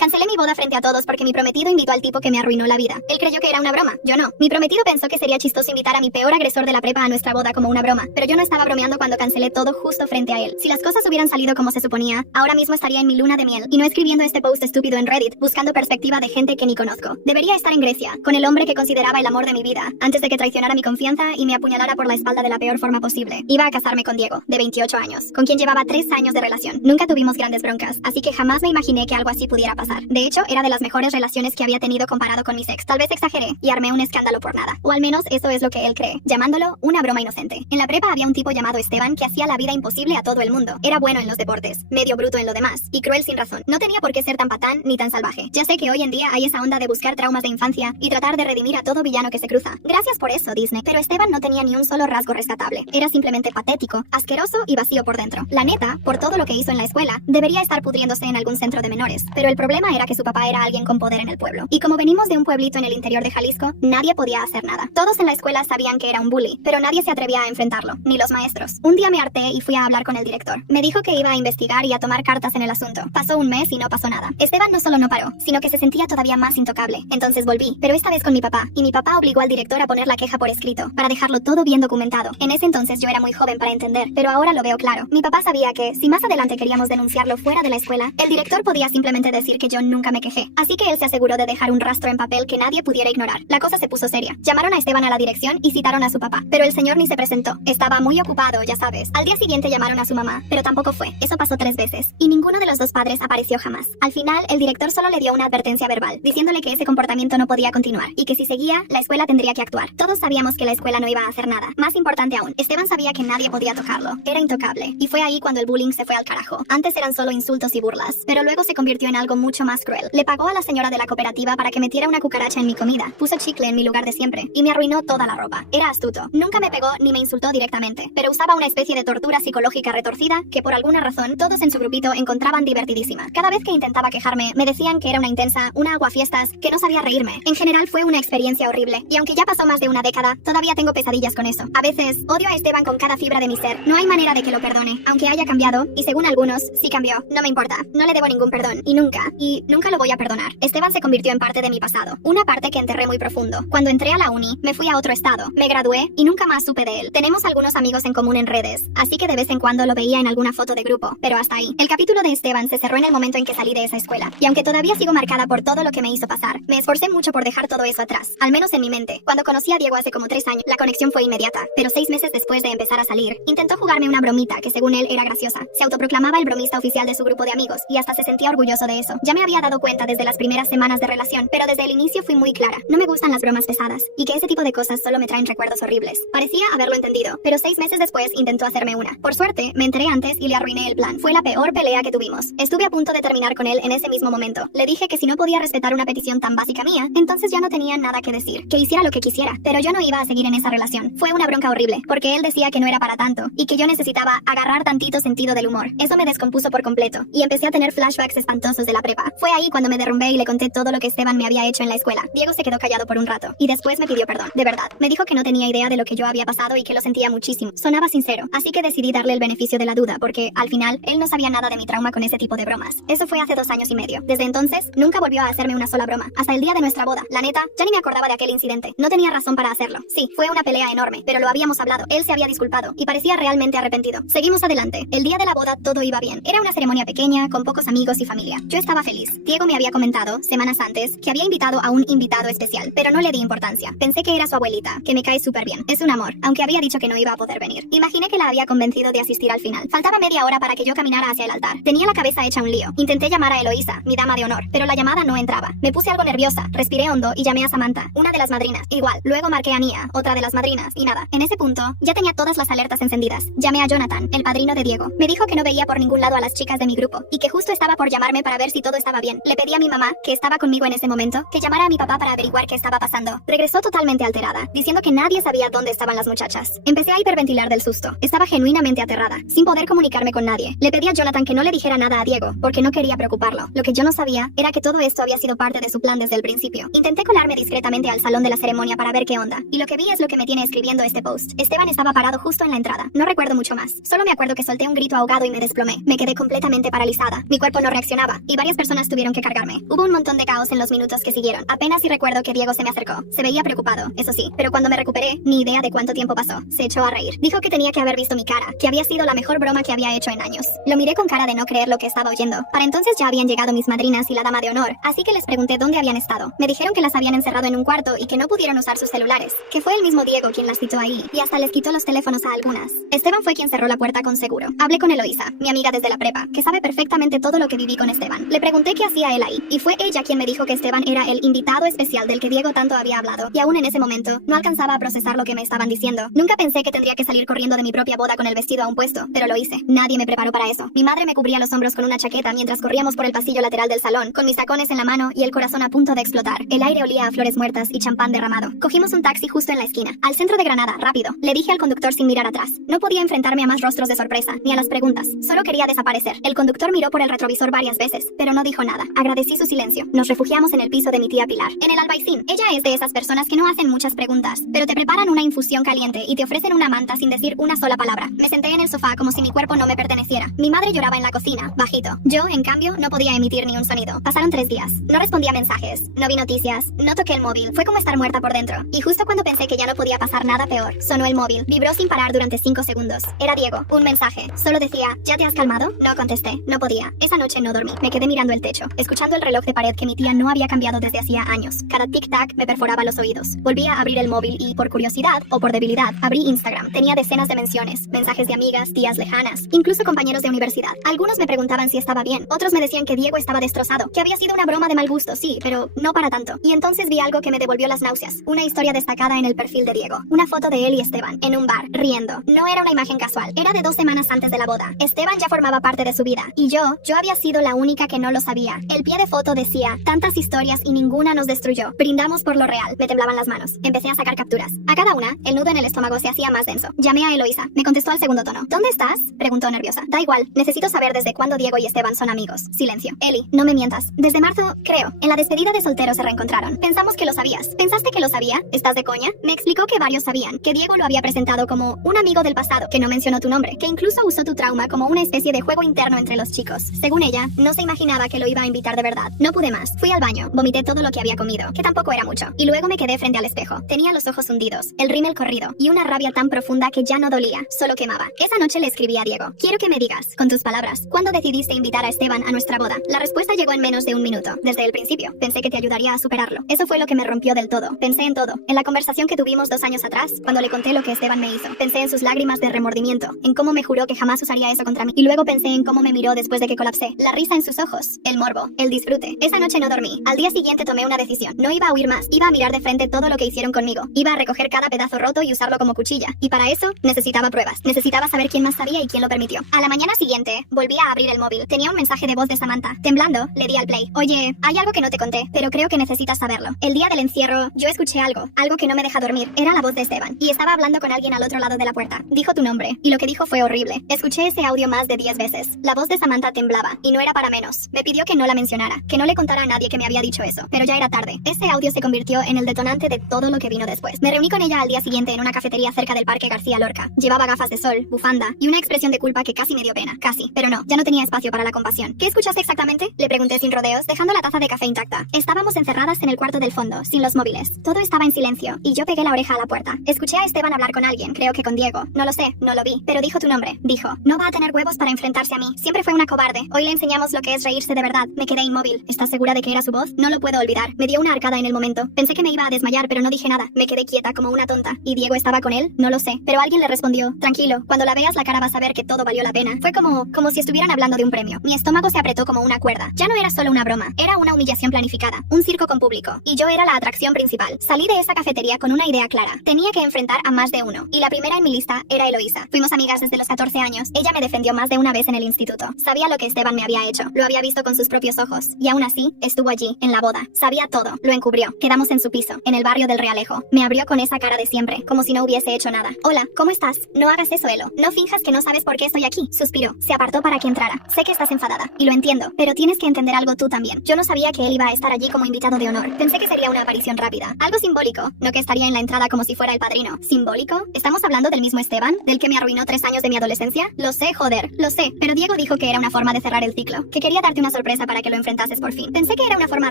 Cancelé mi boda frente a todos porque mi prometido invitó al tipo que me arruinó la vida. Él creyó que era una broma, yo no. Mi prometido pensó que sería chistoso invitar a mi peor agresor de la prepa a nuestra boda como una broma, pero yo no estaba bromeando cuando cancelé todo justo frente a él. Si las cosas hubieran salido como se suponía, ahora mismo estaría en mi luna de miel y no escribiendo este post estúpido en Reddit, buscando perspectiva de gente que ni conozco. Debería estar en Grecia, con el hombre que consideraba el amor de mi vida, antes de que traicionara mi confianza y me apuñalara por la espalda de la peor forma posible. Iba a casarme con Diego, de 28 años, con quien llevaba 3 años de relación. Nunca tuvimos grandes broncas, así que jamás me imaginé que algo así pudiera pasar. De hecho, era de las mejores relaciones que había tenido comparado con mis ex. Tal vez exageré y armé un escándalo por nada. O al menos eso es lo que él cree, llamándolo una broma inocente. En la prepa había un tipo llamado Esteban que hacía la vida imposible a todo el mundo. Era bueno en los deportes, medio bruto en lo demás, y cruel sin razón. No tenía por qué ser tan patán ni tan salvaje. Ya sé que hoy en día hay esa onda de buscar traumas de infancia y tratar de redimir a todo villano que se cruza. Gracias por eso, Disney. Pero Esteban no tenía ni un solo rasgo rescatable. Era simplemente patético, asqueroso y vacío por dentro. La neta, por todo lo que hizo en la escuela, debería estar pudriéndose en algún centro de menores. Pero el problema era que su papá era alguien con poder en el pueblo. Y como venimos de un pueblito en el interior de Jalisco, nadie podía hacer nada. Todos en la escuela sabían que era un bully, pero nadie se atrevía a enfrentarlo, ni los maestros. Un día me harté y fui a hablar con el director. Me dijo que iba a investigar y a tomar cartas en el asunto. Pasó un mes y no pasó nada. Esteban no solo no paró, sino que se sentía todavía más intocable. Entonces volví, pero esta vez con mi papá, y mi papá obligó al director a poner la queja por escrito, para dejarlo todo bien documentado. En ese entonces yo era muy joven para entender, pero ahora lo veo claro. Mi papá sabía que, si más adelante queríamos denunciarlo fuera de la escuela, el director podía simplemente decir que yo nunca me quejé. Así que él se aseguró de dejar un rastro en papel que nadie pudiera ignorar. La cosa se puso seria. Llamaron a Esteban a la dirección y citaron a su papá, pero el señor ni se presentó. Estaba muy ocupado, ya sabes. Al día siguiente llamaron a su mamá, pero tampoco fue. Eso pasó 3 veces, y ninguno de los dos padres apareció jamás. Al final, el director solo le dio una advertencia verbal, diciéndole que ese comportamiento no podía continuar, y que si seguía, la escuela tendría que actuar. Todos sabíamos que la escuela no iba a hacer nada. Más importante aún, Esteban sabía que nadie podía tocarlo. Era intocable, y fue ahí cuando el bullying se fue al carajo. Antes eran solo insultos y burlas, pero luego se convirtió en algo mucho más cruel. Le pagó a la señora de la cooperativa para que metiera una cucaracha en mi comida, puso chicle en mi lugar de siempre, y me arruinó toda la ropa. Era astuto. Nunca me pegó ni me insultó directamente, pero usaba una especie de tortura psicológica retorcida que por alguna razón todos en su grupito encontraban divertidísima. Cada vez que intentaba quejarme, me decían que era una intensa, una aguafiestas, que no sabía reírme. En general fue una experiencia horrible, y aunque ya pasó más de una década, todavía tengo pesadillas con eso. A veces, odio a Esteban con cada fibra de mi ser. No hay manera de que lo perdone, aunque haya cambiado, y según algunos, sí cambió. No me importa, no le debo ningún perdón, y nunca lo voy a perdonar. Esteban se convirtió en parte de mi pasado, una parte que enterré muy profundo. Cuando entré a la uni, me fui a otro estado, me gradué, y nunca más supe de él. Tenemos algunos amigos en común en redes, así que de vez en cuando lo veía en alguna foto de grupo, pero hasta ahí. El capítulo de Esteban se cerró en el momento en que salí de esa escuela, y aunque todavía sigo marcada por todo lo que me hizo pasar, me esforcé mucho por dejar todo eso atrás, al menos en mi mente. Cuando conocí a Diego hace como 3 años, la conexión fue inmediata, pero 6 meses después de empezar a salir, intentó jugarme una bromita que según él era graciosa. Se autoproclamaba el bromista oficial de su grupo de amigos, y hasta se sentía orgulloso de eso. Ya me había dado cuenta desde las primeras semanas de relación, pero desde el inicio fui muy clara. No me gustan las bromas pesadas, y que ese tipo de cosas solo me traen recuerdos horribles. Parecía haberlo entendido, pero 6 meses después intentó hacerme una. Por suerte, me enteré antes y le arruiné el plan. Fue la peor pelea que tuvimos. Estuve a punto de terminar con él en ese mismo momento. Le dije que si no podía respetar una petición tan básica mía, entonces ya no tenía nada que decir, que hiciera lo que quisiera, pero yo no iba a seguir en esa relación. Fue una bronca horrible, porque él decía que no era para tanto, y que yo necesitaba agarrar tantito sentido del humor. Eso me descompuso por completo, y empecé a tener flashbacks espantosos de la prepa. Fue ahí cuando me derrumbé y le conté todo lo que Esteban me había hecho en la escuela. Diego se quedó callado por un rato, y después me pidió perdón. De verdad, me dijo que no tenía idea de lo que yo había pasado y que lo sentía muchísimo. Sonaba sincero, así que decidí darle el beneficio de la duda, porque, al final, él no sabía nada de mi trauma con ese tipo de bromas. Eso fue hace 2 años y medio. Desde entonces, nunca volvió a hacerme una sola broma, hasta el día de nuestra boda. La neta, ya ni me acordaba de aquel incidente. No tenía razón para hacerlo. Sí, fue una pelea enorme, pero lo habíamos hablado. Él se había disculpado, y parecía realmente arrepentido. Seguimos adelante. El día de la boda todo iba bien. Era una ceremonia pequeña, con pocos amigos y familia. Yo estaba feliz. Diego me había comentado, semanas antes, que había invitado a un invitado especial, pero no le di importancia. Pensé que era su abuelita, que me cae súper bien. Es un amor, aunque había dicho que no iba a poder venir. Imaginé que la había convencido de asistir al final. Faltaba media hora para que yo caminara hacia el altar. Tenía la cabeza hecha un lío. Intenté llamar a Eloísa, mi dama de honor, pero la llamada no entraba. Me puse algo nerviosa, respiré hondo y llamé a Samantha, una de las madrinas. Igual, luego marqué a Nia, otra de las madrinas, y nada. En ese punto, ya tenía todas las alertas encendidas. Llamé a Jonathan, el padrino de Diego. Me dijo que no veía por ningún lado a las chicas de mi grupo, y que justo estaba por llamarme para ver si todo estaba bien. Le pedí a mi mamá, que estaba conmigo en ese momento, que llamara a mi papá para averiguar qué estaba pasando. Regresó totalmente alterada, diciendo que nadie sabía dónde estaban las muchachas. Empecé a hiperventilar del susto. Estaba genuinamente aterrada, sin poder comunicarme con nadie. Le pedí a Jonathan que no le dijera nada a Diego, porque no quería preocuparlo. Lo que yo no sabía era que todo esto había sido parte de su plan desde el principio. Intenté colarme discretamente al salón de la ceremonia para ver qué onda, y lo que vi es lo que me tiene escribiendo este post. Esteban estaba parado justo en la entrada. No recuerdo mucho más. Solo me acuerdo que solté un grito ahogado y me desplomé. Me quedé completamente paralizada. Mi cuerpo no reaccionaba, y varias personas personas tuvieron que cargarme. Hubo un montón de caos en los minutos que siguieron. Apenas si recuerdo que Diego se me acercó. Se veía preocupado, eso sí, pero cuando me recuperé, ni idea de cuánto tiempo pasó. Se echó a reír. Dijo que tenía que haber visto mi cara, que había sido la mejor broma que había hecho en años. Lo miré con cara de no creer lo que estaba oyendo. Para entonces ya habían llegado mis madrinas y la dama de honor, así que les pregunté dónde habían estado. Me dijeron que las habían encerrado en un cuarto y que no pudieron usar sus celulares, que fue el mismo Diego quien las citó ahí, y hasta les quitó los teléfonos a algunas. Esteban fue quien cerró la puerta con seguro. Hablé con Eloísa, mi amiga desde la prepa, que sabe perfectamente todo lo que viví con Esteban. Le pregunté qué hacía él ahí, y fue ella quien me dijo que Esteban era el invitado especial del que Diego tanto había hablado, y aún en ese momento no alcanzaba a procesar lo que me estaban diciendo. Nunca pensé que tendría que salir corriendo de mi propia boda con el vestido aún puesto, pero lo hice. Nadie me preparó para eso. Mi madre me cubría los hombros con una chaqueta mientras corríamos por el pasillo lateral del salón, con mis tacones en la mano y el corazón a punto de explotar. El aire olía a flores muertas y champán derramado. Cogimos un taxi justo en la esquina, al centro de Granada, rápido. Le dije al conductor sin mirar atrás. No podía enfrentarme a más rostros de sorpresa, ni a las preguntas. Solo quería desaparecer. El conductor miró por el retrovisor varias veces, pero no dijo nada. Agradecí su silencio. Nos refugiamos en el piso de mi tía Pilar, en el Albaicín. Ella es de esas personas que no hacen muchas preguntas, pero te preparan una infusión caliente y te ofrecen una manta sin decir una sola palabra. Me senté en el sofá como si mi cuerpo no me perteneciera. Mi madre lloraba en la cocina, bajito. Yo, en cambio, no podía emitir ni un sonido. Pasaron 3 días. No respondía mensajes, no vi noticias, no toqué el móvil. Fue como estar muerta por dentro. Y justo cuando pensé que ya no podía pasar nada peor, sonó el móvil. Vibró sin parar durante 5 segundos. Era Diego. Un mensaje. Solo decía, ¿ya te has calmado? No contesté. No podía. Esa noche no dormí. Me quedé mirando el techo, escuchando el reloj de pared que mi tía no había cambiado desde hacía años. Cada tic-tac me perforaba los oídos. Volví a abrir el móvil y, por curiosidad o por debilidad, abrí Instagram. Tenía decenas de menciones, mensajes de amigas, tías lejanas, incluso compañeros de universidad. Algunos me preguntaban si estaba bien. Otros me decían que Diego estaba destrozado, que había sido una broma de mal gusto, sí, pero no para tanto. Y entonces vi algo que me devolvió las náuseas. Una historia destacada en el perfil de Diego. Una foto de él y Esteban, en un bar, riendo. No era una imagen casual. Era de 2 semanas antes de la boda. Esteban ya formaba parte de su vida. Y yo había sido la única que no lo sabía. El pie de foto decía, tantas historias y ninguna nos destruyó. Brindamos por lo real. Me temblaban las manos. Empecé a sacar capturas. A cada una, el nudo en el estómago se hacía más denso. Llamé a Eloísa. Me contestó al segundo tono. ¿Dónde estás? Preguntó nerviosa. Da igual. Necesito saber desde cuándo Diego y Esteban son amigos. Silencio. Eli, no me mientas. Desde marzo, creo. En la despedida de soltero se reencontraron. Pensamos que lo sabías. ¿Pensaste que lo sabía? ¿Estás de coña? Me explicó que varios sabían. Que Diego lo había presentado como un amigo del pasado. Que no mencionó tu nombre. Que incluso usó tu trauma como una especie de juego interno entre los chicos. Según ella, no se imaginaba que lo iba a invitar de verdad. No pude más. Fui al baño. Vomité todo lo que había comido. Que tampoco era mucho. Y luego me quedé frente al espejo. Tenía los ojos hundidos. El rímel corrido. Y una rabia tan profunda que ya no dolía. Solo quemaba. Esa noche le escribí a Diego. Quiero que me digas, con tus palabras, ¿cuándo decidiste invitar a Esteban a nuestra boda? La respuesta llegó en menos de 1 minuto. Desde el principio. Pensé que te ayudaría a superarlo. Eso fue lo que me rompió del todo. Pensé en todo. En la conversación que tuvimos 2 años atrás, cuando le conté lo que Esteban me hizo. Pensé en sus lágrimas de remordimiento. En cómo me juró que jamás usaría eso contra mí. Y luego pensé en cómo me miró después de que colapsé. La risa en sus ojos. El morbo. El disfrute. Esa noche no dormí. Al día siguiente tomé una decisión. No iba a huir más. Iba a mirar de frente todo lo que hicieron conmigo. Iba a recoger cada pedazo roto y usarlo como cuchilla. Y para eso, necesitaba pruebas. Necesitaba saber quién más sabía y quién lo permitió. A la mañana siguiente, volví a abrir el móvil. Tenía un mensaje de voz de Samantha. Temblando, le di al play. Oye, hay algo que no te conté, pero creo que necesitas saberlo. El día del encierro, yo escuché algo que no me deja dormir. Era la voz de Esteban. Y estaba hablando con alguien al otro lado de la puerta. Dijo tu nombre. Y lo que dijo fue horrible. Escuché ese audio más de 10 veces. La voz de Samantha temblaba. Y no era para menos. Me pidió que no la mencionara. Que no le contara a nadie que me había dicho eso. Pero ya era tarde. Ese audio se convirtió en el detonante de todo lo que vino después. Me reuní con ella al día siguiente en una cafetería cerca del Parque García Lorca. Llevaba gafas de sol, bufanda y una expresión de culpa que casi me dio pena. Casi. Pero no, ya no tenía espacio para la compasión. ¿Qué escuchaste exactamente? Le pregunté sin rodeos, dejando la taza de café intacta. Estábamos encerradas en el cuarto del fondo, sin los móviles. Todo estaba en silencio, y yo pegué la oreja a la puerta. Escuché a Esteban hablar con alguien, creo que con Diego. No lo sé, no lo vi, pero dijo tu nombre. Dijo, no va a tener huevos para enfrentarse a mí. Siempre fue una cobarde. Hoy le enseñamos lo que es reírse de verdad. Me quedé inmóvil. ¿Estás segura de que era su voz? No lo puedo olvidar. Me dio una arcada en el momento. Pensé que me iba a desmayar, pero no dije nada. Me quedé quieta como una tonta. ¿Y Diego estaba con él? No lo sé. Pero alguien le respondió, tranquilo, cuando la veas la cara vas a ver que todo valió la pena. Fue como si estuvieran hablando de un premio. Mi estómago se apretó como una cuerda. Ya no era solo una broma, era una humillación planificada. Un circo con público. Y yo era la atracción principal. Salí de esa cafetería con una idea clara. Tenía que enfrentar a más de uno. Y la primera en mi lista era Eloísa. Fuimos amigas desde los 14 años. Ella me defendió más de una vez en el instituto. Sabía lo que Esteban me había hecho. Lo había visto con sus propios ojos. Y aún así, estuvo allí, en la boda. Sabía todo. Lo encubrió. Quedamos en su piso, en el barrio del Realejo. Me abrió con esa cara de siempre, como si no hubiese hecho nada. Hola, ¿cómo estás? No hagas eso, Elo. No finjas que no sabes por qué estoy aquí. Suspiró. Se apartó para que entrara. Sé que estás enfadada. Y lo entiendo. Pero tienes que entender algo tú también. Yo no sabía que él iba a estar allí como invitado de honor. Pensé que sería una aparición rápida. Algo simbólico. No que estaría en la entrada como si fuera el padrino. ¿Simbólico? ¿Estamos hablando del mismo Esteban? ¿Del que me arruinó 3 años de mi adolescencia? Lo sé, joder. Lo sé. Pero Diego dijo que era una forma de cerrar el ciclo. Que quería darte una una sorpresa para que lo enfrentases por fin. Pensé que era una forma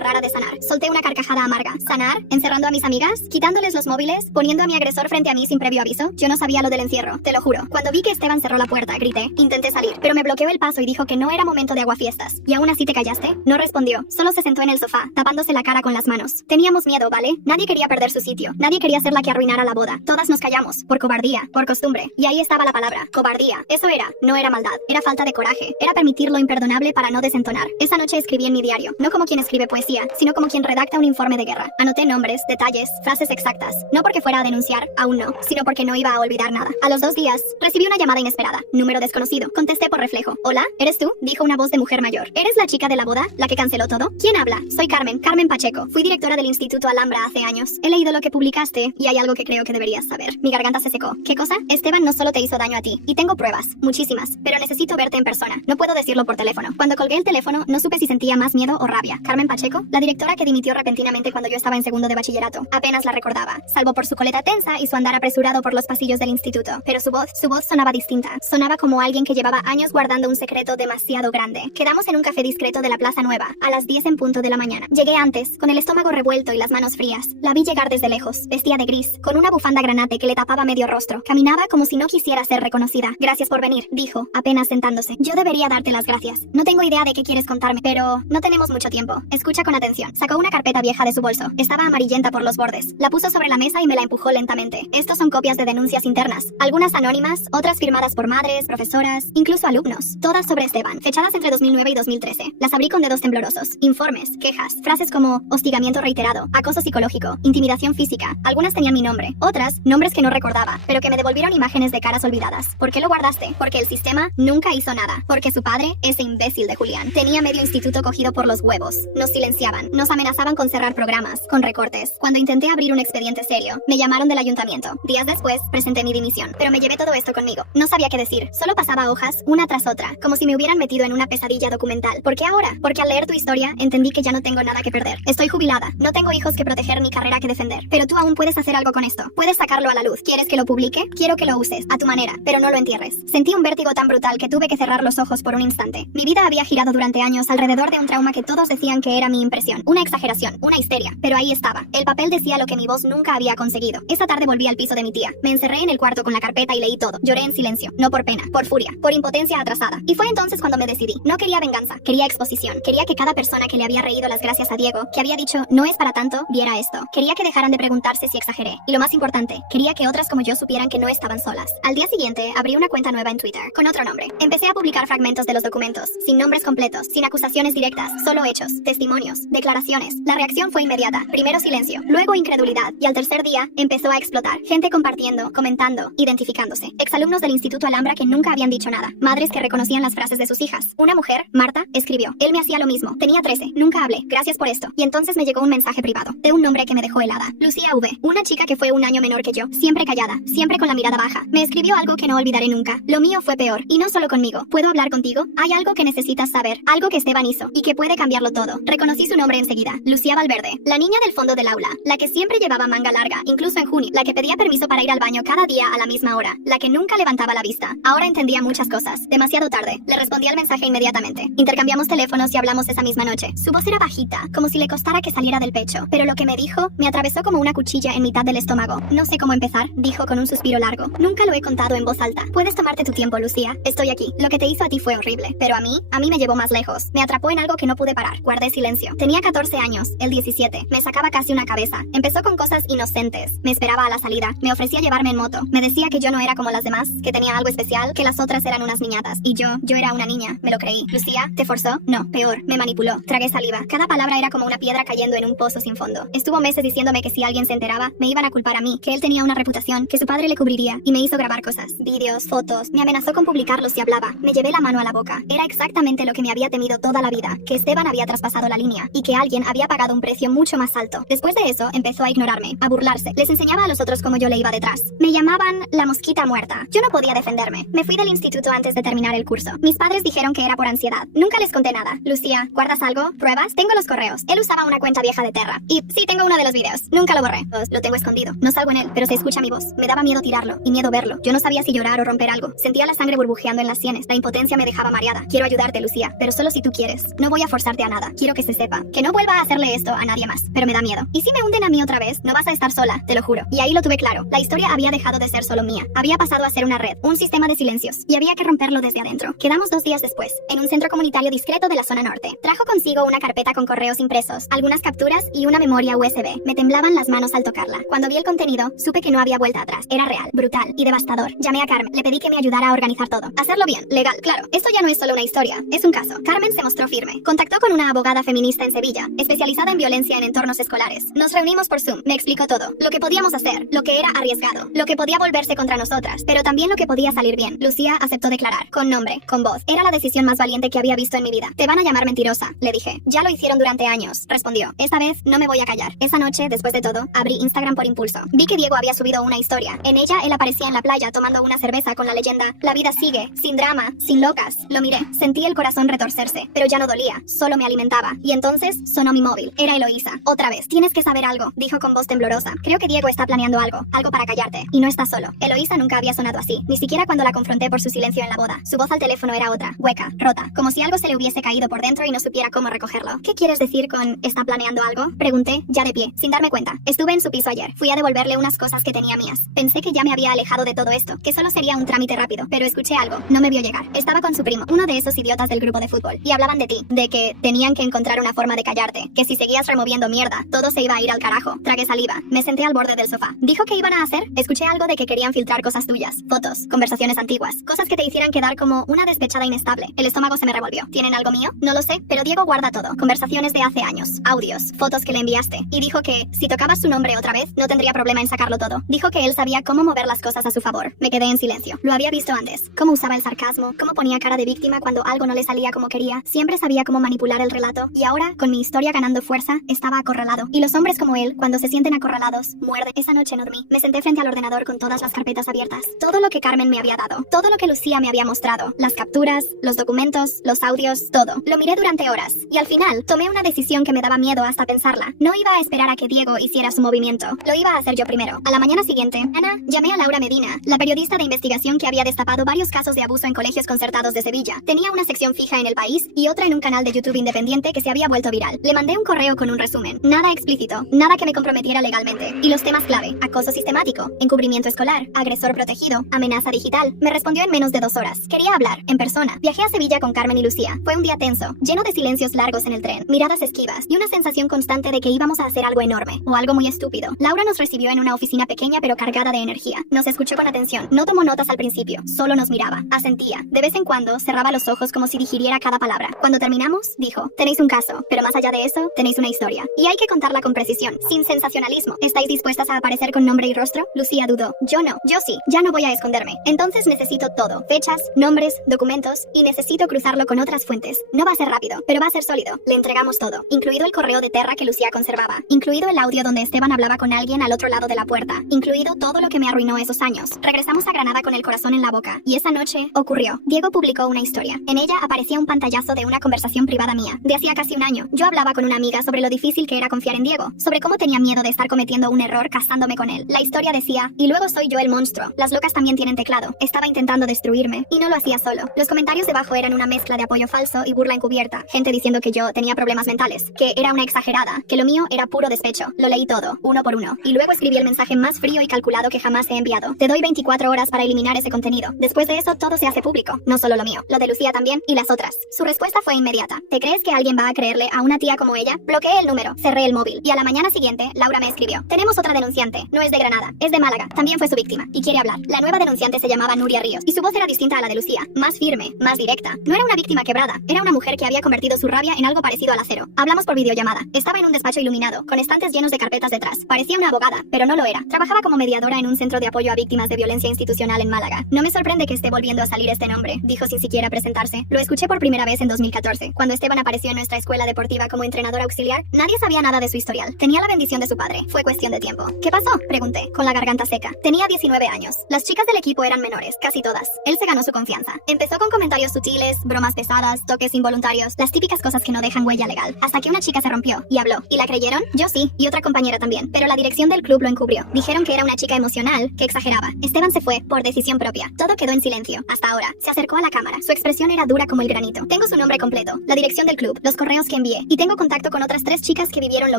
rara de sanar. Solté una carcajada amarga. ¿Sanar? ¿Encerrando a mis amigas? ¿Quitándoles los móviles? ¿Poniendo a mi agresor frente a mí sin previo aviso? Yo no sabía lo del encierro, te lo juro. Cuando vi que Esteban cerró la puerta, grité. Intenté salir, pero me bloqueó el paso y dijo que no era momento de aguafiestas. ¿Y aún así te callaste? No respondió. Solo se sentó en el sofá, tapándose la cara con las manos. Teníamos miedo, ¿vale? Nadie quería perder su sitio. Nadie quería ser la que arruinara la boda. Todas nos callamos. Por cobardía. Por costumbre. Y ahí estaba la palabra. Cobardía. Eso era. No era maldad. Era falta de coraje. Era permitir lo imperdonable para no desentonar. Esa noche escribí en mi diario. No como quien escribe poesía, sino como quien redacta un informe de guerra. Anoté nombres, detalles, frases exactas. No porque fuera a denunciar, aún no, sino porque no iba a olvidar nada. A los 2 días, recibí una llamada inesperada. Número desconocido. Contesté por reflejo. ¿Hola? ¿Eres tú? Dijo una voz de mujer mayor. ¿Eres la chica de la boda? ¿La que canceló todo? ¿Quién habla? Soy Carmen Pacheco. Fui directora del Instituto Alhambra hace años. He leído lo que publicaste y hay algo que creo que deberías saber. Mi garganta se secó. ¿Qué cosa? Esteban no solo te hizo daño a ti. Y tengo pruebas. Muchísimas. Pero necesito verte en persona. No puedo decirlo por teléfono. Cuando colgué el teléfono, no supe si sentía más miedo o rabia. Carmen Pacheco, la directora que dimitió repentinamente cuando yo estaba en segundo de bachillerato. Apenas la recordaba, salvo por su coleta tensa y su andar apresurado por los pasillos del instituto. Pero su voz sonaba distinta. Sonaba como alguien que llevaba años guardando un secreto demasiado grande. Quedamos en un café discreto de la Plaza Nueva, a las 10 en punto de la mañana. Llegué antes, con el estómago revuelto y las manos frías. La vi llegar desde lejos, vestía de gris, con una bufanda granate que le tapaba medio rostro. Caminaba como si no quisiera ser reconocida. Gracias por venir, dijo, apenas sentándose. Yo debería darte las gracias. No tengo idea de qué quieres contarme, pero no tenemos mucho tiempo. Escucha con atención. Sacó una carpeta vieja de su bolso. Estaba amarillenta por los bordes. La puso sobre la mesa y me la empujó lentamente. Estos son copias de denuncias internas. Algunas anónimas, otras firmadas por madres, profesoras, incluso alumnos. Todas sobre Esteban, fechadas entre 2009 y 2013. Las abrí con dedos temblorosos. Informes, quejas, frases como hostigamiento reiterado, acoso psicológico, intimidación física. Algunas tenían mi nombre, otras nombres que no recordaba, pero que me devolvieron imágenes de caras olvidadas. ¿Por qué lo guardaste? Porque el sistema nunca hizo nada. Porque su padre, ese imbécil de Julián, tenía medio instituto cogido por los huevos. Nos silenciaban, nos amenazaban con cerrar programas, con recortes. Cuando intenté abrir un expediente serio, me llamaron del ayuntamiento. Días después, presenté mi dimisión, pero me llevé todo esto conmigo. No sabía qué decir, solo pasaba hojas, una tras otra, como si me hubieran metido en una pesadilla documental. ¿Por qué ahora? Porque al leer tu historia, entendí que ya no tengo nada que perder. Estoy jubilada, no tengo hijos que proteger ni carrera que defender. Pero tú aún puedes hacer algo con esto. Puedes sacarlo a la luz. ¿Quieres que lo publique? Quiero que lo uses, a tu manera, pero no lo entierres. Sentí un vértigo tan brutal que tuve que cerrar los ojos por un instante. Mi vida había girado durante años alrededor de un trauma que todos decían que era mi impresión. Una exageración, una histeria. Pero ahí estaba. El papel decía lo que mi voz nunca había conseguido. Esa tarde volví al piso de mi tía. Me encerré en el cuarto con la carpeta y leí todo. Lloré en silencio. No por pena, por furia, por impotencia atrasada. Y fue entonces cuando me decidí. No quería venganza, quería exposición. Quería que cada persona que le había reído las gracias a Diego, que había dicho no es para tanto, viera esto. Quería que dejaran de preguntarse si exageré. Y lo más importante, quería que otras como yo supieran que no estaban solas. Al día siguiente, abrí una cuenta nueva en Twitter, con otro nombre. Empecé a publicar fragmentos de los documentos, sin nombres completos, sin acusaciones directas, solo hechos, testimonios, declaraciones. La reacción fue inmediata. Primero silencio, luego incredulidad, y al tercer día empezó a explotar. Gente compartiendo, comentando, identificándose. Exalumnos del Instituto Alhambra que nunca habían dicho nada. Madres que reconocían las frases de sus hijas. Una mujer, Marta, escribió. Él me hacía lo mismo. Tenía 13. Nunca hablé. Gracias por esto. Y entonces me llegó un mensaje privado, de un nombre que me dejó helada. Lucía V. Una chica que fue un año menor que yo. Siempre callada. Siempre con la mirada baja. Me escribió algo que no olvidaré nunca. Lo mío fue peor. Y no solo conmigo. ¿Puedo hablar contigo? Hay algo que necesitas saber. Algo que Esteban hizo. Y que puede cambiarlo todo. Reconocí su nombre enseguida. Lucía Valverde. La niña del fondo del aula. La que siempre llevaba manga larga. Incluso en junio. La que pedía permiso para ir al baño cada día a la misma hora. La que nunca levantaba la vista. Ahora entendía muchas cosas. Demasiado tarde. Le respondí al mensaje inmediatamente. Intercambiamos teléfonos y hablamos esa misma noche. Su voz era bajita, como si le costara que saliera del pecho. Pero lo que me dijo me atravesó como una cuchilla en mitad del estómago. No sé cómo empezar, dijo con un suspiro largo. Nunca lo he contado en voz alta. Puedes tomarte tu tiempo, Lucía. Estoy aquí. Lo que te hizo a ti fue horrible. Pero a mí me llevó más lejos. Me atrapó en algo que no pude parar. Guardé silencio. Tenía 14 años, él 17. Me sacaba casi una cabeza. Empezó con cosas inocentes. Me esperaba a la salida. Me ofrecía llevarme en moto. Me decía que yo no era como las demás, que tenía algo especial, que las otras eran unas niñatas. Y yo era una niña. Me lo creí. Lucía, ¿te forzó? No, peor. Me manipuló. Tragué saliva. Cada palabra era como una piedra cayendo en un pozo sin fondo. Estuvo meses diciéndome que si alguien se enteraba, me iban a culpar a mí, que él tenía una reputación, que su padre le cubriría, y me hizo grabar cosas, vídeos, fotos. Me amenazó con publicarlos si hablaba. Me llevé la mano a la boca. Era exactamente lo que me había temido toda la vida, que Esteban había traspasado la línea, y que alguien había pagado un precio mucho más alto. Después de eso, empezó a ignorarme, a burlarse. Les enseñaba a los otros cómo yo le iba detrás. Me llamaban la mosquita muerta. Yo no podía defenderme. Me fui del instituto antes de terminar el curso. Mis padres dijeron que era por ansiedad. Nunca les conté nada. Lucía, ¿guardas algo? ¿Pruebas? Tengo los correos. Él usaba una cuenta vieja de Terra. Y sí, tengo uno de los videos. Nunca lo borré. Lo tengo escondido. No salgo en él, pero se escucha mi voz. Me daba miedo tirarlo y miedo verlo. Yo no sabía si llorar o romper algo. Sentía la sangre burbujeando en las sienes. La impotencia me dejaba mareada. Quiero ayudarte, Lucía, pero solo Solo si tú quieres. No voy a forzarte a nada. Quiero que se sepa. Que no vuelva a hacerle esto a nadie más. Pero me da miedo. Y si me hunden a mí otra vez, no vas a estar sola, te lo juro. Y ahí lo tuve claro. La historia había dejado de ser solo mía. Había pasado a ser una red, un sistema de silencios. Y había que romperlo desde adentro. Quedamos 2 días después, en un centro comunitario discreto de la zona norte. Trajo consigo una carpeta con correos impresos, algunas capturas y una memoria USB. Me temblaban las manos al tocarla. Cuando vi el contenido, supe que no había vuelta atrás. Era real, brutal y devastador. Llamé a Carmen. Le pedí que me ayudara a organizar todo. Hacerlo bien, legal, claro. Esto ya no es solo una historia, es un caso. Carmen se mostró firme. Contactó con una abogada feminista en Sevilla, especializada en violencia en entornos escolares. Nos reunimos por Zoom. Me explicó todo. Lo que podíamos hacer, lo que era arriesgado, lo que podía volverse contra nosotras, pero también lo que podía salir bien. Lucía aceptó declarar, con nombre, con voz. Era la decisión más valiente que había visto en mi vida. Te van a llamar mentirosa, le dije. Ya lo hicieron durante años, respondió. Esta vez no me voy a callar. Esa noche, después de todo, abrí Instagram por impulso. Vi que Diego había subido una historia. En ella él aparecía en la playa tomando una cerveza con la leyenda: la vida sigue, sin drama, sin locas. Lo miré, sentí el corazón retorcerse, pero ya no dolía, solo me alimentaba. Y entonces sonó mi móvil. Era Eloísa. Otra vez. Tienes que saber algo, dijo con voz temblorosa. Creo que Diego está planeando algo para callarte. Y no está solo. Eloísa nunca había sonado así, ni siquiera cuando la confronté por su silencio en la boda. Su voz al teléfono era otra, hueca, rota, como si algo se le hubiese caído por dentro y no supiera cómo recogerlo. ¿Qué quieres decir con ¿está planeando algo?, pregunté, ya de pie, sin darme cuenta. Estuve en su piso ayer. Fui a devolverle unas cosas que tenía mías. Pensé que ya me había alejado de todo esto, que solo sería un trámite rápido, pero escuché algo. No me vio llegar. Estaba con su primo, uno de esos idiotas del grupo de fútbol, y hablaban de ti, de que tenían que encontrar una forma de callarte, que si seguías removiendo mierda, todo se iba a ir al carajo. Tragué saliva. Me senté al borde del sofá. ¿Dijo que iban a hacer? Escuché algo de que querían filtrar cosas tuyas, fotos, conversaciones antiguas, cosas que te hicieran quedar como una despechada inestable. El estómago se me revolvió. ¿Tienen algo mío? No lo sé, pero Diego guarda todo. Conversaciones de hace años, audios, fotos que le enviaste. Y dijo que, si tocabas su nombre otra vez, no tendría problema en sacarlo todo. Dijo que él sabía cómo mover las cosas a su favor. Me quedé en silencio. Lo había visto antes. Cómo usaba el sarcasmo, cómo ponía cara de víctima cuando algo no le salía como quería. Siempre sabía cómo manipular el relato. Y ahora, con mi historia ganando fuerza, estaba acorralado. Y los hombres como él, cuando se sienten acorralados, muerden. Esa noche no dormí. Me senté frente al ordenador con todas las carpetas abiertas. Todo lo que Carmen me había dado. Todo lo que Lucía me había mostrado. Las capturas, los documentos, los audios, todo. Lo miré durante horas. Y al final, tomé una decisión que me daba miedo hasta pensarla. No iba a esperar a que Diego hiciera su movimiento. Lo iba a hacer yo primero. A la mañana siguiente, llamé a Laura Medina, la periodista de investigación que había destapado varios casos de abuso en colegios concertados de Sevilla. Tenía una sección fija en El País y otra en un canal de YouTube independiente que se había vuelto viral. Le mandé un correo con un resumen. Nada explícito, nada que me comprometiera legalmente. Y los temas clave: acoso sistemático, encubrimiento escolar, agresor protegido, amenaza digital. Me respondió en menos de 2 horas. Quería hablar, en persona. Viajé a Sevilla con Carmen y Lucía. Fue un día tenso, lleno de silencios largos en el tren, miradas esquivas y una sensación constante de que íbamos a hacer algo enorme, o algo muy estúpido. Laura nos recibió en una oficina pequeña pero cargada de energía. Nos escuchó con atención. No tomó notas al principio, solo nos miraba. Asentía. De vez en cuando cerraba los ojos como si digiriera cada palabra. Cuando terminamos, dijo: tenéis un caso, pero más allá de eso, tenéis una historia. Y hay que contarla con precisión, sin sensacionalismo. ¿Estáis dispuestas a aparecer con nombre y rostro? Lucía dudó. Yo no. Yo sí. Ya no voy a esconderme. Entonces necesito todo. Fechas, nombres, documentos, y necesito cruzarlo con otras fuentes. No va a ser rápido, pero va a ser sólido. Le entregamos todo, incluido el correo de Terra que Lucía conservaba, incluido el audio donde Esteban hablaba con alguien al otro lado de la puerta, incluido todo lo que me arruinó esos años. Regresamos a Granada con el corazón en la boca, y esa noche ocurrió. Diego publicó una historia. En ella aparecía un pantallazo de una conversación privada mía, de hacía casi un año. Yo hablaba con una amiga sobre lo difícil que era confiar en Diego, sobre cómo tenía miedo de estar cometiendo un error casándome con él. La historia decía: y luego soy yo el monstruo. Las locas también tienen teclado. Estaba intentando destruirme, y no lo hacía solo. Los comentarios debajo eran una mezcla de apoyo falso y burla encubierta. Gente diciendo que yo tenía problemas mentales, que era una exagerada, que lo mío era puro despecho. Lo leí todo, uno por uno, y luego escribí el mensaje más frío y calculado que jamás he enviado. Te doy 24 horas para eliminar ese contenido. Después de eso, todo se hace público. No solo lo mío, lo de Lucía también, y las otras. Su respuesta fue inmediata. ¿Te crees que alguien va a creerle a una tía como ella? Bloqueé el número, cerré el móvil, y a la mañana siguiente, Laura me escribió: tenemos otra denunciante. No es de Granada, es de Málaga. También fue su víctima, y quiere hablar. La nueva denunciante se llamaba Nuria Ríos, y su voz era distinta a la de Lucía, más firme, más directa. No era una víctima quebrada, era una mujer que había convertido su rabia en algo parecido al acero. Hablamos por videollamada. Estaba en un despacho iluminado, con estantes llenos de carpetas detrás. Parecía una abogada, pero no lo era. Trabajaba como mediadora en un centro de apoyo a víctimas de violencia institucional en Málaga. No me sorprende que esté volviendo a salir este nombre, dijo sin siquiera presentarse. Lo escuché por primera vez en 2014, cuando Esteban apareció en nuestra escuela deportiva como entrenador auxiliar. Nadie sabía nada de su historial. Tenía la bendición de su padre. Fue cuestión de tiempo. ¿Qué pasó?, pregunté, con la garganta seca. Tenía 19 años. Las chicas del equipo eran menores, casi todas. Él se ganó su confianza. Empezó con comentarios sutiles, bromas pesadas, toques involuntarios, las típicas cosas que no dejan huella legal. Hasta que una chica se rompió y habló. ¿Y la creyeron? Yo sí, y otra compañera también. Pero la dirección del club lo encubrió. Dijeron que era una chica emocional, que exageraba. Esteban se fue por decisión propia. Todo quedó en silencio. Hasta ahora. Se acercó a la cámara. Su expresión era dura como el granito. Tengo su nombre completo, la dirección del club, los correos que envié, y tengo contacto con otras 3 chicas que vivieron lo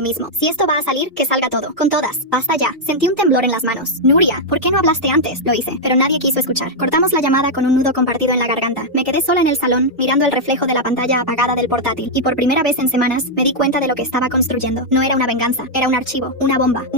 mismo. Si esto va a salir, que salga todo. Con todas. Basta ya. Sentí un temblor en las manos. Nuria, ¿por qué no hablaste antes? Lo hice, pero nadie quiso escuchar. Cortamos la llamada con un nudo compartido en la garganta. Me quedé sola en el salón, mirando el reflejo de la pantalla apagada del portátil, y por primera vez en semanas me di cuenta de lo que estaba construyendo. No era una venganza, era un archivo, una bomba,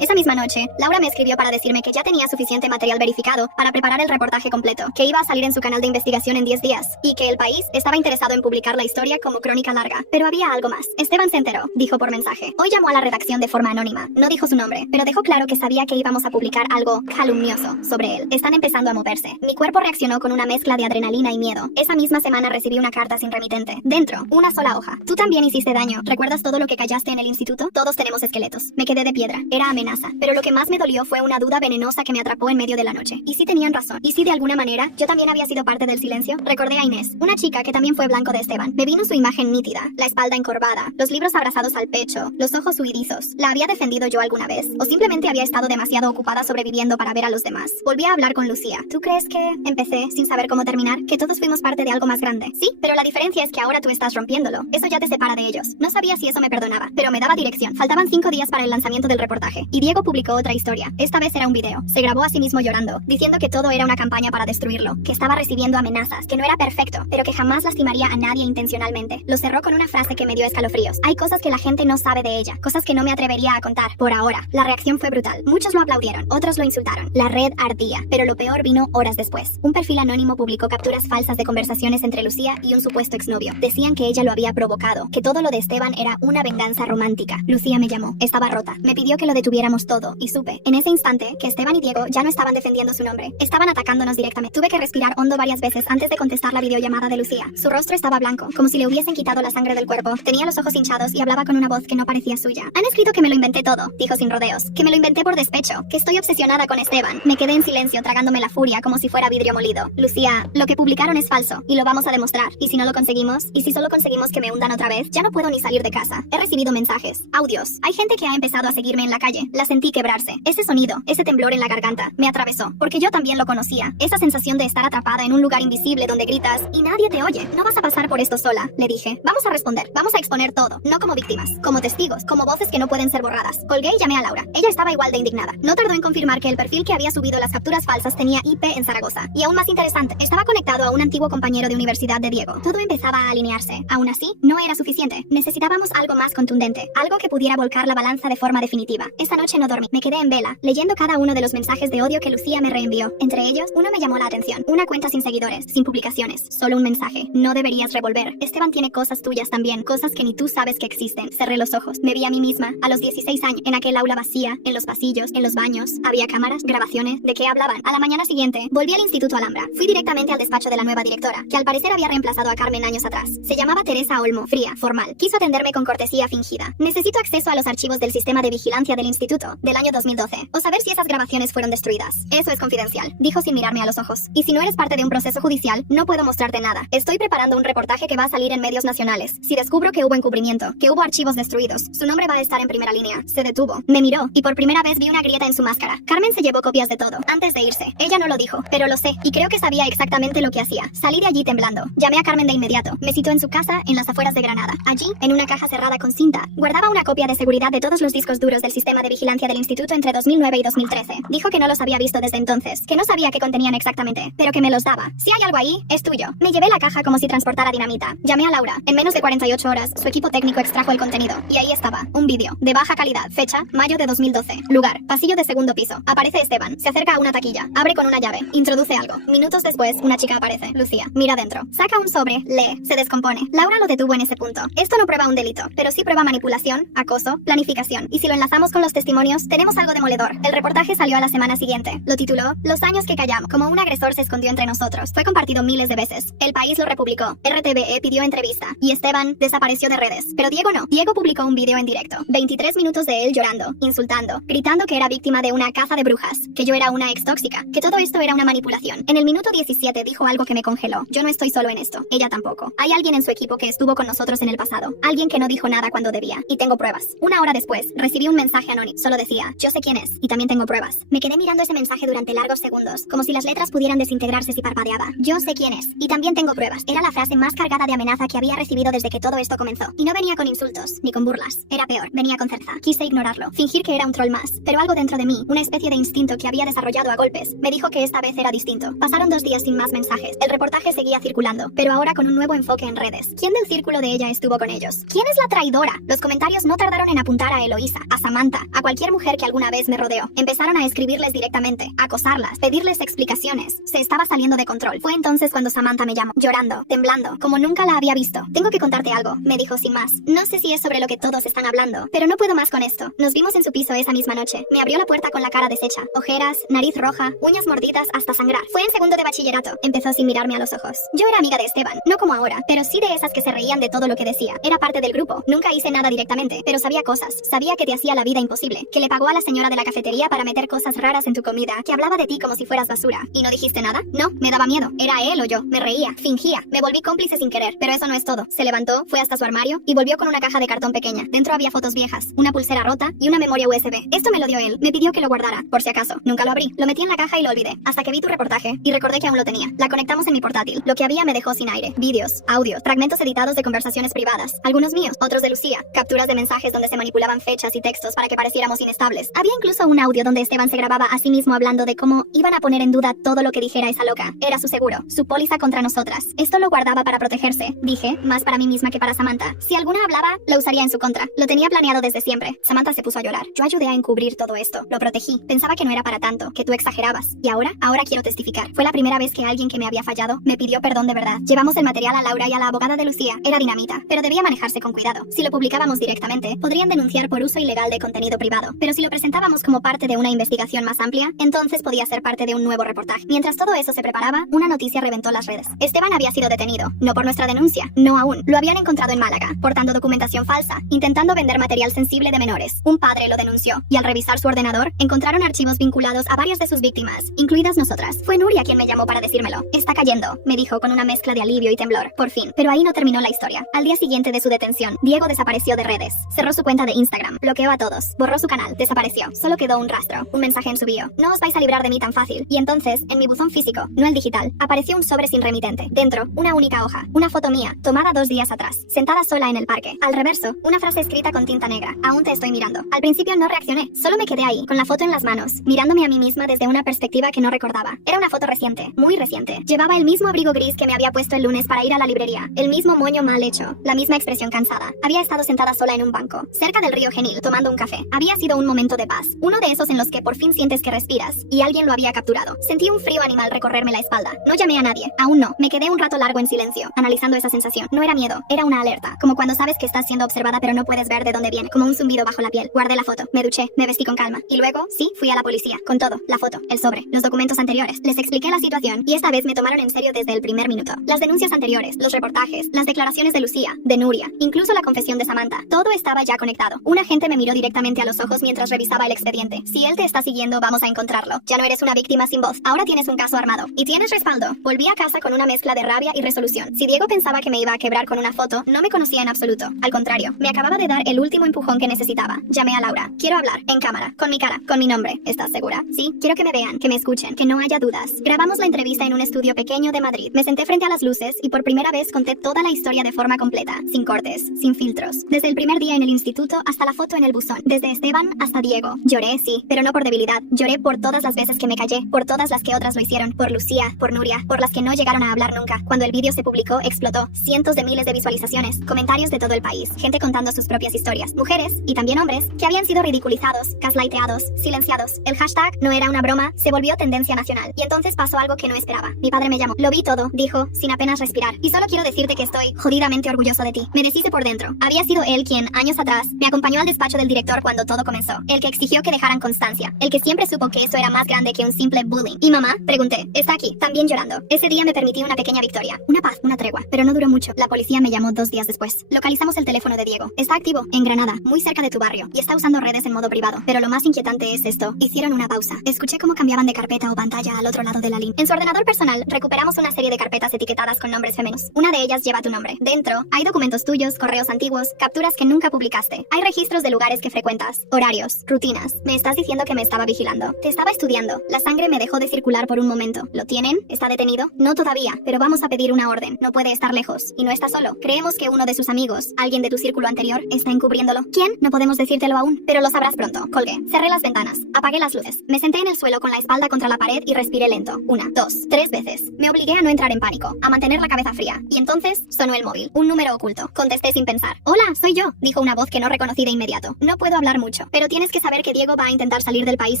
Esa misma noche, Laura me escribió para decirme que ya tenía suficiente material verificado para preparar el reportaje completo, que iba a salir en su canal de investigación en 10 días, y que El País estaba interesado en publicar la historia como crónica larga. Pero había algo más. Esteban se enteró, dijo por mensaje. Hoy llamó a la redacción de forma anónima. No dijo su nombre, pero dejó claro que sabía que íbamos a publicar algo calumnioso sobre él. Están empezando a moverse. Mi cuerpo reaccionó con una mezcla de adrenalina y miedo. Esa misma semana recibí una carta sin remitente. Dentro, una sola hoja. Tú también hiciste daño. ¿Recuerdas todo lo que callaste en el instituto? Todos tenemos esqueletos. Me quedé de piedra. Era amenaza. Pero lo que más me dolió fue una duda venenosa que me atrapó en medio de la noche. ¿Y si tenían razón? ¿Y si de alguna manera yo también había sido parte del silencio? Recordé a Inés, una chica que también fue blanco de Esteban. Me vino su imagen nítida, la espalda encorvada, los libros abrazados al pecho, los ojos huidizos. ¿La había defendido yo alguna vez? ¿O simplemente había estado demasiado ocupada sobreviviendo para ver a los demás? Volví a hablar con Lucía. ¿Tú crees que empecé sin saber cómo terminar? ¿Que todos fuimos parte de algo más grande? Sí, pero la diferencia es que ahora tú estás rompiéndolo. Eso ya te separa de ellos. No sabía si eso me perdonaba, pero me daba dirección. Faltaban 5 días para el lanzamiento del reportaje, y Diego publicó otra historia. Esta vez era un video. Se grabó a sí mismo llorando, diciendo que todo era una campaña para destruirlo, que estaba recibiendo amenazas, que no era perfecto, pero que jamás lastimaría a nadie intencionalmente. Lo cerró con una frase que me dio escalofríos. Hay cosas que la gente no sabe de ella, cosas que no me atrevería a contar. Por ahora, la reacción fue brutal. Muchos lo aplaudieron, otros lo insultaron. La red ardía, pero lo peor vino horas después. Un perfil anónimo publicó capturas falsas de conversaciones entre Lucía y un supuesto exnovio. Decían que ella lo había provocado, que todo lo de Esteban era una venganza romántica. Lucía me llamó. Estaba rota. Me pidió que lo detuviéramos todo, y supe, en ese instante, que Esteban y Diego ya no estaban defendiendo su nombre. Estaban atacándonos directamente. Tuve que respirar hondo varias veces antes de contestar la videollamada de Lucía. Su rostro estaba blanco, como si le hubiesen quitado la sangre del cuerpo. Tenía los ojos hinchados y hablaba con una voz que no parecía suya. Han escrito que me lo inventé todo, dijo sin rodeos. Que me lo inventé por despecho, que estoy obsesionada con Esteban. Me quedé en silencio tragándome la furia como si fuera vidrio molido. Lucía, lo que publicaron es falso, y lo vamos a demostrar. ¿Y si no lo conseguimos? ¿Y si solo conseguimos que me hundan otra vez? Ya no puedo ni salir de casa. He recibido mensajes, audios. Hay gente que ha empezado a seguirme en la calle. La sentí quebrarse. Ese sonido, ese temblor en la garganta, me atravesó, porque yo también lo conocía. Esa sensación de estar atrapada en un lugar invisible donde gritas y nadie te oye. No vas a pasar por esto sola, le dije. Vamos a responder, vamos a exponer todo, no como víctimas, como testigos, como voces que no pueden ser borradas. Colgué y llamé a Laura. Ella estaba igual de indignada. No tardó en confirmar que el perfil que había subido las capturas falsas tenía IP en Zaragoza. Y aún más interesante, estaba conectado a un antiguo compañero de universidad de Diego. Todo empezaba a alinearse. Aún así, no era suficiente. Necesitábamos algo más contundente, algo que pudiera volcar la balanza de forma definitiva. Esa noche no dormí. Me quedé en vela, leyendo cada uno de los mensajes de odio que Lucía me reenvió. Entre ellos, uno me llamó la atención. Una cuenta sin seguidores, sin publicaciones, solo un mensaje. No deberías revolver. Esteban tiene cosas tuyas también, cosas que ni tú sabes que existen. Cerré los ojos. Me vi a mí misma, a los 16 años, en aquel aula vacía, en los pasillos, en los baños. Había cámaras, grabaciones. ¿De qué hablaban? A la mañana siguiente, volví al Instituto Alhambra. Fui directamente al despacho de la nueva directora, que al parecer había reemplazado a Carmen años atrás. Se llamaba Teresa Olmo, fría, formal. Quiso atenderme con cortesía fingida. Necesito acceso a los archivos del sistema de vigilancia del instituto, del año 2012, o saber si esas grabaciones fueron destruidas. Eso es confidencial, dijo sin mirarme a los ojos. Y si no eres parte de un proceso judicial, no puedo mostrarte nada. Estoy preparando un reportaje que va a salir en medios nacionales. Si descubro que hubo encubrimiento, que hubo archivos destruidos, su nombre va a estar en primera línea. Se detuvo, me miró, y por primera vez vi una grieta en su máscara. Carmen se llevó copias de todo, antes de irse. Ella no lo dijo, pero lo sé, y creo que sabía exactamente lo que hacía. Salí de allí temblando. Llamé a Carmen de inmediato. Me citó en su casa, en las afueras de Granada. Allí, en una caja cerrada con cinta, guardaba una copia de seguridad de todos los discos duros del sistema de vigilancia del instituto entre 2009 y 2013. Dijo que no los había visto desde entonces, que no sabía qué contenían exactamente, pero que me los daba. Si hay algo ahí, es tuyo. Me llevé la caja como si transportara dinamita. Llamé a Laura. En menos de 48 horas, su equipo técnico extrajo el contenido. Y ahí estaba, un vídeo, de baja calidad. Fecha, mayo de 2012. Lugar, pasillo de segundo piso. Aparece Esteban. Se acerca a una taquilla. Abre con una llave. Introduce algo. Minutos después, una chica aparece. Lucía. Mira dentro. Saca un sobre. Lee. Se descompone. Laura lo detuvo en ese punto. Esto no prueba un delito, pero sí prueba manipulación, acoso, planificación. Y si lo enlazamos con los testimonios, tenemos algo demoledor. El reportaje salió a la semana siguiente. Lo tituló Los años que callamos. Como un agresor se escondió entre nosotros. Fue compartido miles de veces. El País lo republicó. RTVE pidió entrevista. Y Esteban desapareció de redes. Pero Diego no. Diego publicó un video en directo. 23 minutos de él llorando, insultando, gritando que era víctima de una caza de brujas, que yo era una ex tóxica, que todo esto era una manipulación. En el minuto 17 dijo algo que me congeló. Yo no estoy solo en esto. Ella tampoco. Hay alguien en su equipo que estuvo con nosotros en el pasado. Alguien que no dijo nada cuando debía. Y tengo pruebas. Una hora después, recibí un mensaje anónimo. Solo decía, yo sé quién es. Y también tengo pruebas. Me quedé mirando ese mensaje durante largos segundos, como si las letras pudieran desintegrarse si parpadeaba. Yo sé quién es. Y también tengo pruebas. Era la la frase más cargada de amenaza que había recibido desde que todo esto comenzó. Y no venía con insultos, ni con burlas. Era peor, venía con cerza. Quise ignorarlo, fingir que era un troll más. Pero algo dentro de mí, una especie de instinto que había desarrollado a golpes, me dijo que esta vez era distinto. Pasaron 2 días sin más mensajes. El reportaje seguía circulando, pero ahora con un nuevo enfoque en redes. ¿Quién del círculo de ella estuvo con ellos? ¿Quién es la traidora? Los comentarios no tardaron en apuntar a Eloísa, a Samantha, a cualquier mujer que alguna vez me rodeó. Empezaron a escribirles directamente, a acosarlas, pedirles explicaciones. Se estaba saliendo de control. Fue entonces cuando Samantha me llamó, llorando, temblando, como nunca la había visto. Tengo que contarte algo, me dijo sin más. No sé si es sobre lo que todos están hablando, pero no puedo más con esto. Nos vimos en su piso esa misma noche. Me abrió la puerta con la cara deshecha, ojeras, nariz roja, uñas mordidas hasta sangrar. Fue en segundo de bachillerato. Empezó sin mirarme a los ojos. Yo era amiga de Esteban, no como ahora, pero sí de esas que se reían de todo lo que decía. Era parte del grupo. Nunca hice nada directamente, pero sabía cosas. Sabía que te hacía la vida imposible, que le pagó a la señora de la cafetería para meter cosas raras en tu comida, que hablaba de ti como si fueras basura. ¿Y no dijiste nada? No, me daba miedo. Era él o yo. Me reía, fingía, me volví cómplice sin querer, pero eso no es todo. Se levantó, fue hasta su armario y volvió con una caja de cartón pequeña. Dentro había fotos viejas, una pulsera rota y una memoria USB. Esto me lo dio él. Me pidió que lo guardara, por si acaso. Nunca lo abrí. Lo metí en la caja y lo olvidé, hasta que vi tu reportaje y recordé que aún lo tenía. La conectamos en mi portátil. Lo que había me dejó sin aire. Vídeos, audios, fragmentos editados de conversaciones privadas. Algunos míos, otros de Lucía. Capturas de mensajes donde se manipulaban fechas y textos para que pareciéramos inestables. Había incluso un audio donde Esteban se grababa a sí mismo hablando de cómo iban a poner en duda todo lo que dijera esa loca. Era su seguro, su póliza contra nosotras. Esto lo guardaba para protegerse, dije, más para mí misma que para Samantha. Si alguna hablaba, lo usaría en su contra. Lo tenía planeado desde siempre. Samantha se puso a llorar. Yo ayudé a encubrir todo esto. Lo protegí. Pensaba que no era para tanto, que tú exagerabas. Y ahora quiero testificar. Fue la primera vez que alguien que me había fallado me pidió perdón de verdad. Llevamos el material a Laura y a la abogada de Lucía. Era dinamita, pero debía manejarse con cuidado. Si lo publicábamos directamente, podrían denunciar por uso ilegal de contenido privado. Pero si lo presentábamos como parte de una investigación más amplia, entonces podía ser parte de un nuevo reportaje. Mientras todo eso se preparaba, una noticia reventó las redes. Esteban había sido detenido, no por nuestra denuncia, no aún. Lo habían encontrado en Málaga, portando documentación falsa, intentando vender material sensible de menores. Un padre lo denunció, y al revisar su ordenador, encontraron archivos vinculados a varias de sus víctimas, incluidas nosotras. Fue Nuria quien me llamó para decírmelo. Está cayendo, me dijo con una mezcla de alivio y temblor. Por fin. Pero ahí no terminó la historia. Al día siguiente de su detención, Diego desapareció de redes. Cerró su cuenta de Instagram, bloqueó a todos, borró su canal, desapareció. Solo quedó un rastro, un mensaje en su bio. No os vais a librar de mí tan fácil. Y entonces, en mi buzón físico, no el digital, apareció un sobre sin remitente. Dentro, una única hoja, una foto mía, tomada 2 días atrás, sentada sola en el parque. Al reverso, una frase escrita con tinta negra. Aún te estoy mirando. Al principio no reaccioné, solo me quedé ahí, con la foto en las manos, mirándome a mí misma desde una perspectiva que no recordaba. Era una foto reciente, muy reciente. Llevaba el mismo abrigo gris que me había puesto el lunes para ir a la librería, el mismo moño mal hecho, la misma expresión cansada. Había estado sentada sola en un banco, cerca del río Genil, tomando un café. Había sido un momento de paz, uno de esos en los que por fin sientes que respiras, y alguien lo había capturado. Sentí un frío animal recorrerme la espalda. No llamé a nadie, aún no. Me quedé un rato largo en silencio, analizando esa sensación. No era miedo, era una alerta, como cuando sabes que estás siendo observada pero no puedes ver de dónde viene, como un zumbido bajo la piel. Guardé la foto, me duché, me vestí con calma, y luego, sí, fui a la policía, con todo, la foto, el sobre, los documentos anteriores. Les expliqué la situación, y esta vez me tomaron en serio desde el primer minuto. Las denuncias anteriores, los reportajes, las declaraciones de Lucía, de Nuria, incluso la confesión de Samantha, todo estaba ya conectado. Un agente me miró directamente a los ojos mientras revisaba el expediente. Si él te está siguiendo, vamos a encontrarlo. Ya no eres una víctima sin voz, ahora tienes un caso armado. Y tienes respaldo. Volví a casa con una mezcla de rabia y resolución. Si Diego pensaba que me iba a quebrar con una foto, no me conocía en absoluto. Al contrario, me acababa de dar el último empujón que necesitaba. Llamé a Laura. Quiero hablar, en cámara, con mi cara, con mi nombre. ¿Estás segura? Sí, quiero que me vean, que me escuchen, que no haya dudas. Grabamos la entrevista en un estudio pequeño de Madrid. Me senté frente a las luces y por primera vez conté toda la historia de forma completa, sin cortes, sin filtros. Desde el primer día en el instituto hasta la foto en el buzón. Desde Esteban hasta Diego. Lloré, sí, pero no por debilidad. Lloré por todas las veces que me callé, por todas las que otras lo hicieron, por Lucía, por Nuria, por las que no llegaron a hablar nunca. Cuando el vídeo se publicó, explotó. Cientos de miles de visualizaciones, comentarios de todo el país, gente contando sus propias historias. Mujeres, y también hombres, que habían sido ridiculizados, gaslighteados, silenciados. El hashtag no era una broma, se volvió tendencia nacional. Y entonces pasó algo que no esperaba. Mi padre me llamó. Lo vi todo, dijo, sin apenas respirar. Y solo quiero decirte que estoy jodidamente orgulloso de ti. Me deshice por dentro. Había sido él quien, años atrás, me acompañó al despacho del director cuando todo comenzó. El que exigió que dejaran constancia. El que siempre supo que eso era más grande que un simple bullying. ¿Y mamá? Pregunté. Está aquí, también llorando. Ese día me permití una pequeña victoria. Una paz, una tregua. Pero no duró mucho. La policía me llamó 2 días después. Localizamos el teléfono de Diego. Está activo, en Granada, muy cerca de tu barrio. Y está usando redes en modo privado. Pero lo más inquietante es esto. Hicieron una pausa. Escuché cómo cambiaban de carpeta o pantalla al otro lado de la línea. En su ordenador personal, recuperamos una serie de carpetas etiquetadas con nombres femeninos. Una de ellas lleva tu nombre. Dentro, hay documentos tuyos, correos antiguos, capturas que nunca publicaste. Hay registros de lugares que frecuentas, horarios, rutinas. Me estás diciendo que me estaba vigilando. Te estaba estudiando. La sangre me dejó de circular por un momento. ¿Lo tienen? ¿Está detenido? No todavía, pero vamos a pedir una una orden, no puede estar lejos. Y no está solo. Creemos que uno de sus amigos, alguien de tu círculo anterior, está encubriéndolo. ¿Quién? No podemos decírtelo aún, pero lo sabrás pronto. Colgué. Cerré las ventanas. Apagué las luces. Me senté en el suelo con la espalda contra la pared y respiré lento. 1, 2, 3 veces. Me obligué a no entrar en pánico, a mantener la cabeza fría. Y entonces sonó el móvil. Un número oculto. Contesté sin pensar. Hola, soy yo, dijo una voz que no reconocí de inmediato. No puedo hablar mucho, pero tienes que saber que Diego va a intentar salir del país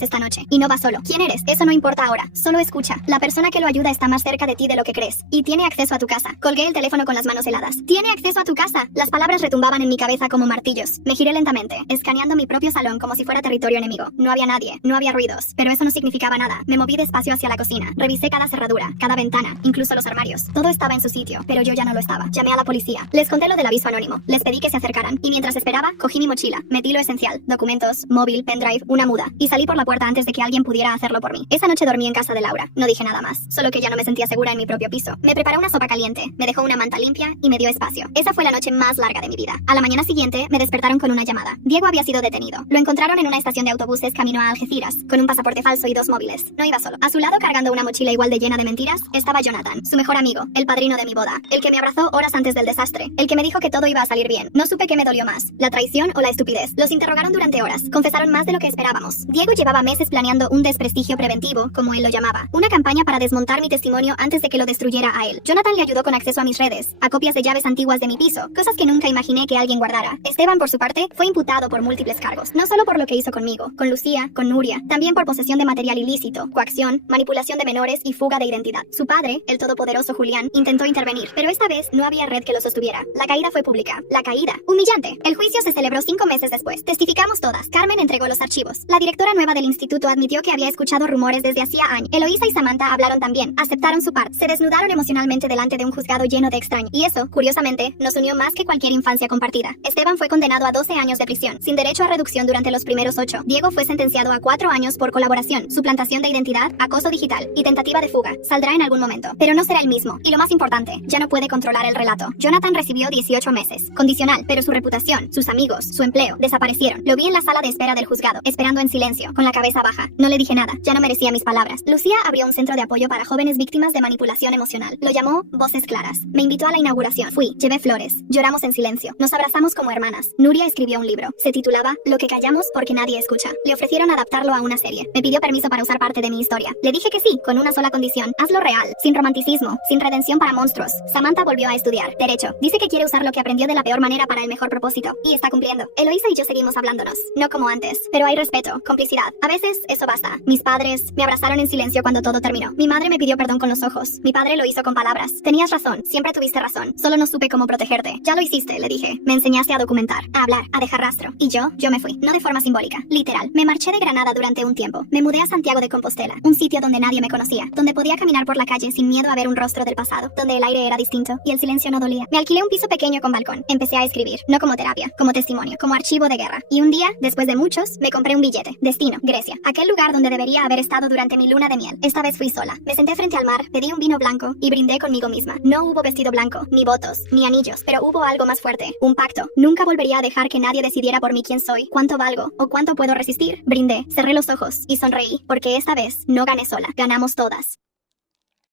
esta noche. Y no va solo. ¿Quién eres? Eso no importa ahora. Solo escucha. La persona que lo ayuda está más cerca de ti de lo que crees. Y tiene acceso a tu casa. Colgué el teléfono con las manos heladas. ¿Tiene acceso a tu casa? Las palabras retumbaban en mi cabeza como martillos. Me giré lentamente, escaneando mi propio salón como si fuera territorio enemigo. No había nadie, no había ruidos, pero eso no significaba nada. Me moví despacio hacia la cocina. Revisé cada cerradura, cada ventana, incluso los armarios. Todo estaba en su sitio, pero yo ya no lo estaba. Llamé a la policía. Les conté lo del aviso anónimo. Les pedí que se acercaran. Y mientras esperaba, cogí mi mochila. Metí lo esencial. Documentos, móvil, pendrive, una muda. Y salí por la puerta antes de que alguien pudiera hacerlo por mí. Esa noche dormí en casa de Laura. No dije nada más. Solo que ya no me sentía segura en mi propio piso. Me preparó una sopa caliente. Me dejó una manta limpia y me dio espacio. Esa fue la noche más larga de mi vida. A la mañana siguiente, me despertaron con una llamada. Diego había sido detenido. Lo encontraron en una estación de autobuses camino a Algeciras, con un pasaporte falso y 2 móviles. No iba solo. A su lado, cargando una mochila igual de llena de mentiras, estaba Jonathan, su mejor amigo, el padrino de mi boda, el que me abrazó horas antes del desastre, el que me dijo que todo iba a salir bien. No supe qué me dolió más, la traición o la estupidez. Los interrogaron durante horas. Confesaron más de lo que esperábamos. Diego llevaba meses planeando un desprestigio preventivo, como él lo llamaba. Una campaña para desmontar mi testimonio antes de que lo destruyera a él. Jonathan le ayudó con acceso a mis redes, a copias de llaves antiguas de mi piso, cosas que nunca imaginé que alguien guardara. Esteban, por su parte, fue imputado por múltiples cargos, no solo por lo que hizo conmigo, con Lucía, con Nuria, también por posesión de material ilícito, coacción, manipulación de menores y fuga de identidad. Su padre, el todopoderoso Julián, intentó intervenir, pero esta vez no había red que lo sostuviera. La caída fue pública. La caída. Humillante. El juicio se celebró 5 meses después. Testificamos todas. Carmen entregó los archivos. La directora nueva del instituto admitió que había escuchado rumores desde hacía años. Eloísa y Samantha hablaron también. Aceptaron su parte. Se desnudaron emocionalmente delante de un juzgado lleno de extraños. Y eso, curiosamente, nos unió más que cualquier infancia compartida. Esteban fue condenado a 12 años de prisión, sin derecho a reducción durante los primeros 8. Diego fue sentenciado a 4 años por colaboración, suplantación de identidad, acoso digital y tentativa de fuga. Saldrá en algún momento, pero no será el mismo. Y lo más importante, ya no puede controlar el relato. Jonathan recibió 18 meses. Condicional, pero su reputación, sus amigos, su empleo, desaparecieron. Lo vi en la sala de espera del juzgado, esperando en silencio, con la cabeza baja. No le dije nada, ya no merecía mis palabras. Lucía abrió un centro de apoyo para jóvenes víctimas de manipulación emocional. Lo llamó Voces Claras. Me invitó a la inauguración. Fui, llevé flores, lloramos en silencio, nos abrazamos como hermanas. Nuria escribió un libro. Se titulaba Lo que callamos porque nadie escucha. Le ofrecieron adaptarlo a una serie. Me pidió permiso para usar parte de mi historia. Le dije que sí, con una sola condición. Hazlo real, sin romanticismo, sin redención para monstruos. Samantha volvió a estudiar Derecho. Dice que quiere usar lo que aprendió de la peor manera para el mejor propósito. Y está cumpliendo. Eloísa y yo seguimos hablándonos. No como antes. Pero hay respeto, complicidad. A veces eso basta. Mis padres me abrazaron en silencio cuando todo terminó. Mi madre me pidió perdón con los ojos. Mi padre lo hizo con palabras. Tenías razón. Siempre tuviste razón. Solo no supe cómo protegerte. Ya lo hiciste, le dije. Me enseñaste a documentar, a hablar, a dejar rastro. Y yo me fui. No de forma simbólica. Literal. Me marché de Granada durante un tiempo. Me mudé a Santiago de Compostela. Un sitio donde nadie me conocía. Donde podía caminar por la calle sin miedo a ver un rostro del pasado. Donde el aire era distinto y el silencio no dolía. Me alquilé un piso pequeño con balcón. Empecé a escribir. No como terapia, como testimonio, como archivo de guerra. Y un día, después de muchos, me compré un billete. Destino, Grecia. Aquel lugar donde debería haber estado durante mi luna de miel. Esta vez fui sola. Me senté frente al mar, pedí un vino blanco y brindé conmigo misma. No hubo vestido blanco, ni votos, ni anillos, pero hubo algo más fuerte. Un pacto. Nunca volvería a dejar que nadie decidiera por mí quién soy, cuánto valgo o cuánto puedo resistir. Brindé, cerré los ojos y sonreí, porque esta vez no gané sola. Ganamos todas.